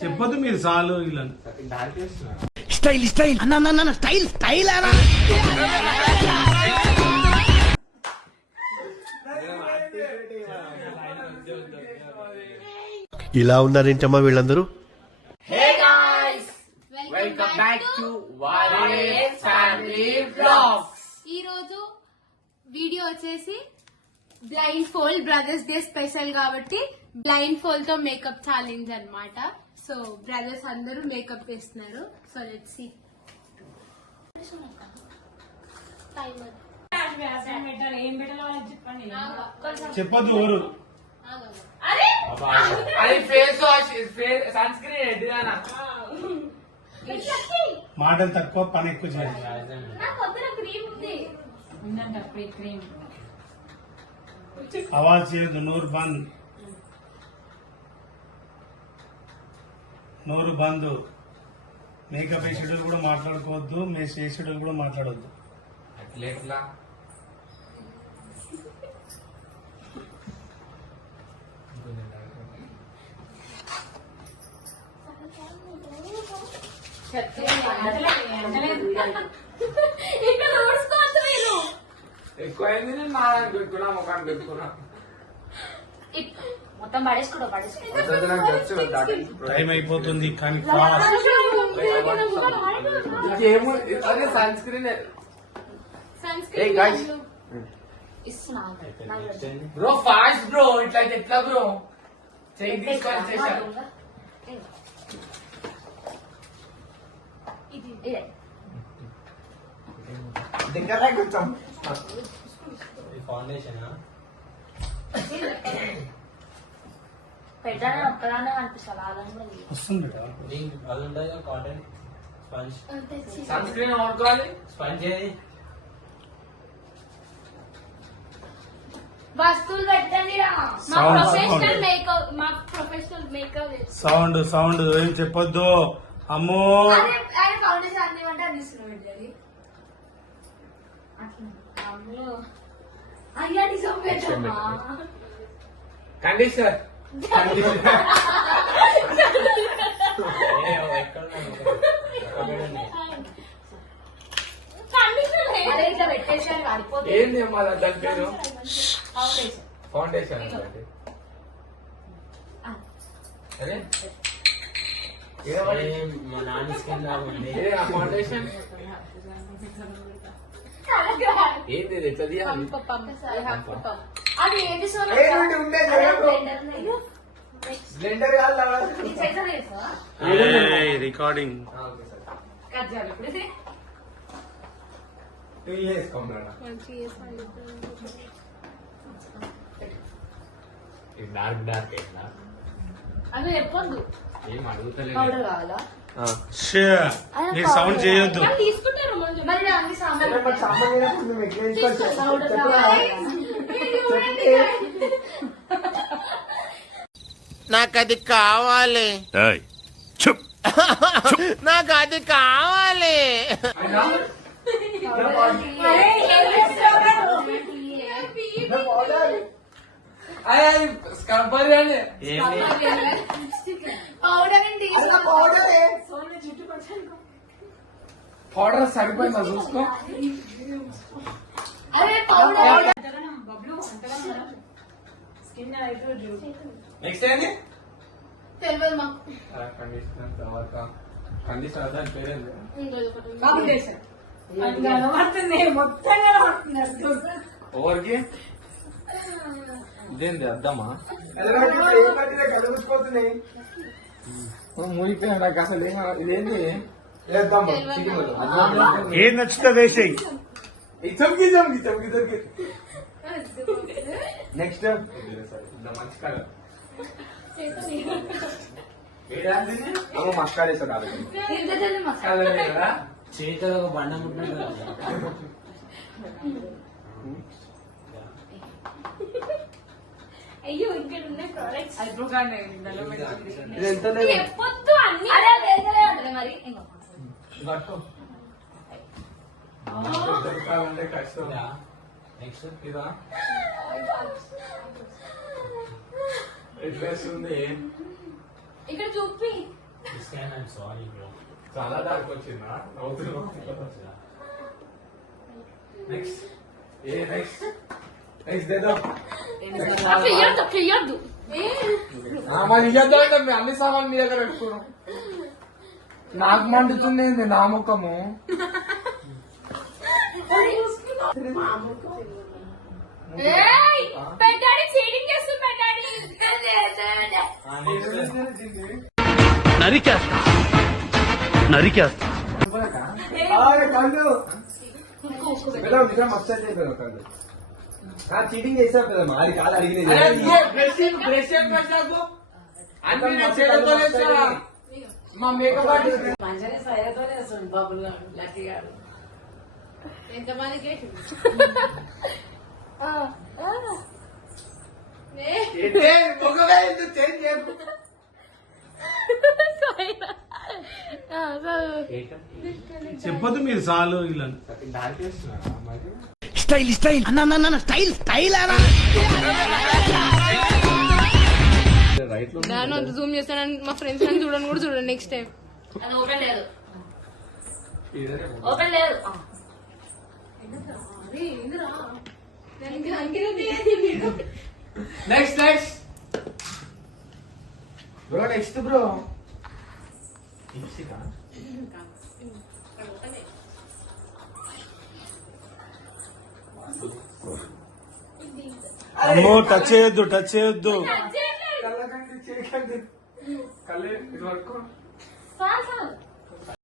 చెప్పొద్దు మీరు చాలు ఇలా స్టైల్ స్టైల్ అన్న స్టైల్ స్టైల్ అనా ఇలా ఉన్నారేంటమ్మా వీళ్ళందరూ? ఈ రోజు వీడియో వచ్చేసి blindfold brothers day special కాబట్టి బ్లైండ్ ఫోల్డ్ తో మేకప్ ఛాలెంజ్ అన్నమాట. సో బ్రదర్స్ అందరూ మేకప్ వేస్తున్నారు. So let's see. చెప్పొద్దు ఎవరు మాటలు తక్కువ పని ఎక్కువ చేయాలి. ఆవాజ్ చేయదు, నోరు బంద్, నోరు బంద్. మేకప్ వేసేటోళ్ళు కూడా మాట్లాడుకోవద్దు, మేము చేసేటోళ్ళు కూడా మాట్లాడొద్దు. అట్లా ఎక్కువైంది. నేను నా పెట్టుకున్నా, ముఖాన్ని పెట్టుకున్నా. మొత్తం టైం అయిపోతుంది కానీ అదే sunscreen bro. Fast bro, ఇట్లా ఎట్లా బ్రో? చెయ్యి తీసుకొని చేశారు. దగ్గర కొంచెం ఫౌండేషన్ పెట్టాలని ఒక్కదానే అనిపిస్తుంది. వస్తుంది అది ఉంటుంది కాటన్ స్పంజ్. సన్ స్క్రీన్ వాడుకోవాలి. స్పంజ్ ఏది? వస్తువులు పెట్టండి. మా ప్రొఫెషనల్ మేకప్ సౌండ్ సౌండ్ ఏం చెప్పొద్దు. అమ్మో ఫౌండేషన్ అన్ని అంటే అందిస్తున్నాం. అయ్యా నిజం పెట్టమ్మా. కండిషనర్ ఏంది మళ్ళా దాని పేరు? ఫౌండేషన్. అరే మా నాన్న స్కిన్ లాగా ఉంది ఫౌండేషన్. ఏంది ఎట్లా తీయాలి? అది ఏంటి బ్లెండర్ కాదు రికార్డింగ్. డార్క్ డార్క్ అది చెప్పొద్దు. ఏం అడుగుతలేదు. మీరు సౌండ్ చేయొద్దు. తీసుకుంటారు మరి అన్ని నాకు అది కావాలి, నాకు అది కావాలి. స్క్రబ్బర్ అని పౌడర్ సరిపోయిందా చూసుకో. నెక్స్ట్ ఏంది? తెలియదు మాకు. కండిషనర్ తర్వాత కండిషనర్ దాని పేరేంది? ఓవర్కి ఇదేంది అద్దమ్మా? మునిగిపోయినా నాకు అసలు ఇదేంటి? ఏం నచ్చుతా వేసేయి. చమ్కి చమ్కి చమ్కి దొరికి. నెక్స్ట్ మంచి కలర్ మస్కాడ్ వేసా కాదు చేతిలో ఒక బండ ముట్టినట్టు. అయ్యో ఇక్కడ ఉన్నాయి ప్రొడక్ట్స్. ఇది ఎంత చెప్పొద్దు అన్ని. మరి కష్టం. నెక్స్ట్ ఇదా ఎట్లా వేస్తుంది ఇక్కడ చూపి చాలా దాకా వచ్చిందా నవ్వుతున్నా నెక్స్ట్ నెక్స్ట్ నెక్స్ట్ దేదో చెయ్యొద్దు మరి ఇయ్యద్దంటే మీ అన్ని సామాన్లు మీ దగ్గర పెట్టుకోను నాకు మండుతుంది ఏంది నా ముఖము పెట్టాడి చీటింగ్ చేస్తూ పెట్టాడి నరికేస్తా నరికేస్తా చీటింగ్ చేసావు కదా అది కాదు అడిగినది మా మేకప్ ఆర్టిస్ట్ మంచిగా సైలతోనే వస్తుంది బబ్బులు గాడు లక్కీ గాడు ఎంతమందికి చేంజ్ చేయకు చెప్పొద్దు మీరు చాలు ఇలా స్టైల్ స్టైల్ అన్న స్టైల్ స్టైల్ అన్నా నేను అంత జూమ్ చేస్తాను మా ఫ్రెండ్స్ అని చూడండి కూడా చూడండి నెక్స్ట్ టైం అది ఓపెన్ లేదు ఓపెన్ లేదు next next bro next bro అమ్మో టచ్ చేయొద్దు టచ్ చేయొద్దు